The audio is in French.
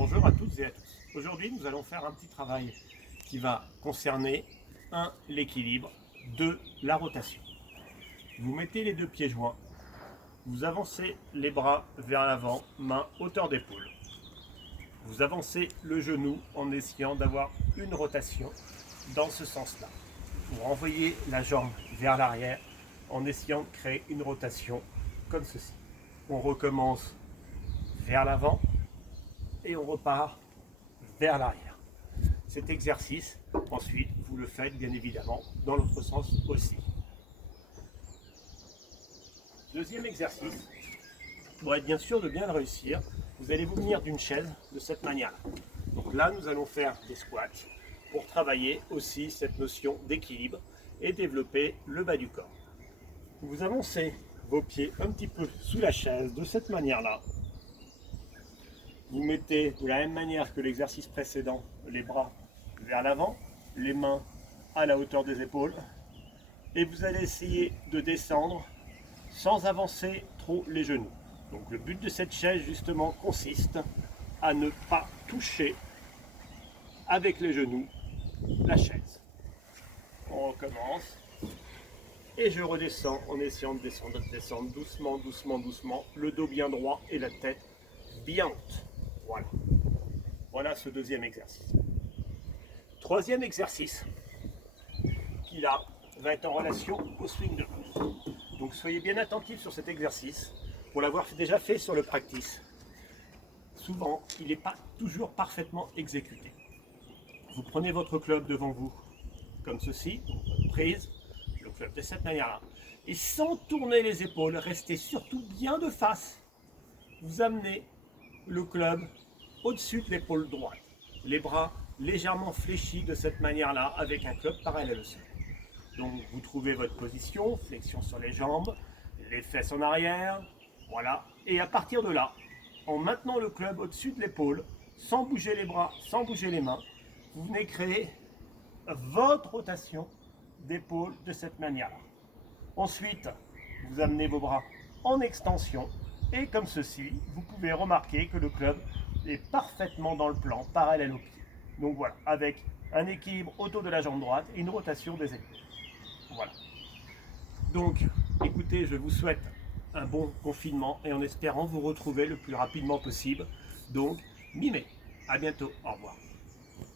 Bonjour à toutes et à tous. Aujourd'hui, nous allons faire un petit travail qui va concerner 1. L'équilibre, 2. La rotation. Vous mettez les deux pieds joints, vous avancez les bras vers l'avant, main hauteur d'épaule. Vous avancez le genou en essayant d'avoir une rotation dans ce sens-là. Vous renvoyez la jambe vers l'arrière en essayant de créer une rotation comme ceci. On recommence vers l'avant et on repart vers l'arrière. Cet exercice, ensuite, vous le faites bien évidemment dans l'autre sens aussi. Deuxième exercice, pour être bien sûr de bien le réussir, vous allez vous munir d'une chaise de cette manière-là. Donc là, nous allons faire des squats pour travailler aussi cette notion d'équilibre et développer le bas du corps. Vous avancez vos pieds un petit peu sous la chaise de cette manière-là. Vous mettez de la même manière que l'exercice précédent les bras vers l'avant, les mains à la hauteur des épaules et vous allez essayer de descendre sans avancer trop les genoux. Donc le but de cette chaise justement consiste à ne pas toucher avec les genoux la chaise. On recommence et je redescends en essayant de descendre doucement, doucement, doucement, le dos bien droit et la tête bien haute. Voilà. Voilà ce deuxième exercice. Troisième exercice qui là va être en relation au swing de pouce. Donc soyez bien attentifs sur cet exercice pour l'avoir déjà fait sur le practice. Souvent, il n'est pas toujours parfaitement exécuté. Vous prenez votre club devant vous comme ceci, donc votre prise, le club de cette manière-là. Et sans tourner les épaules, restez surtout bien de face. Vous amenez le club au-dessus de l'épaule droite. Les bras légèrement fléchis de cette manière-là avec un club parallèle au sol. Donc vous trouvez votre position, flexion sur les jambes, les fesses en arrière, voilà. Et à partir de là, en maintenant le club au-dessus de l'épaule, sans bouger les bras, sans bouger les mains, vous venez créer votre rotation d'épaule de cette manière-là. Ensuite, vous amenez vos bras en extension et comme ceci, vous pouvez remarquer que le club est parfaitement dans le plan, parallèle au pied. Donc voilà, avec un équilibre autour de la jambe droite et une rotation des épaules. Voilà. Donc, écoutez, je vous souhaite un bon confinement et en espérant vous retrouver le plus rapidement possible. Donc, mi-mai. À bientôt. Au revoir.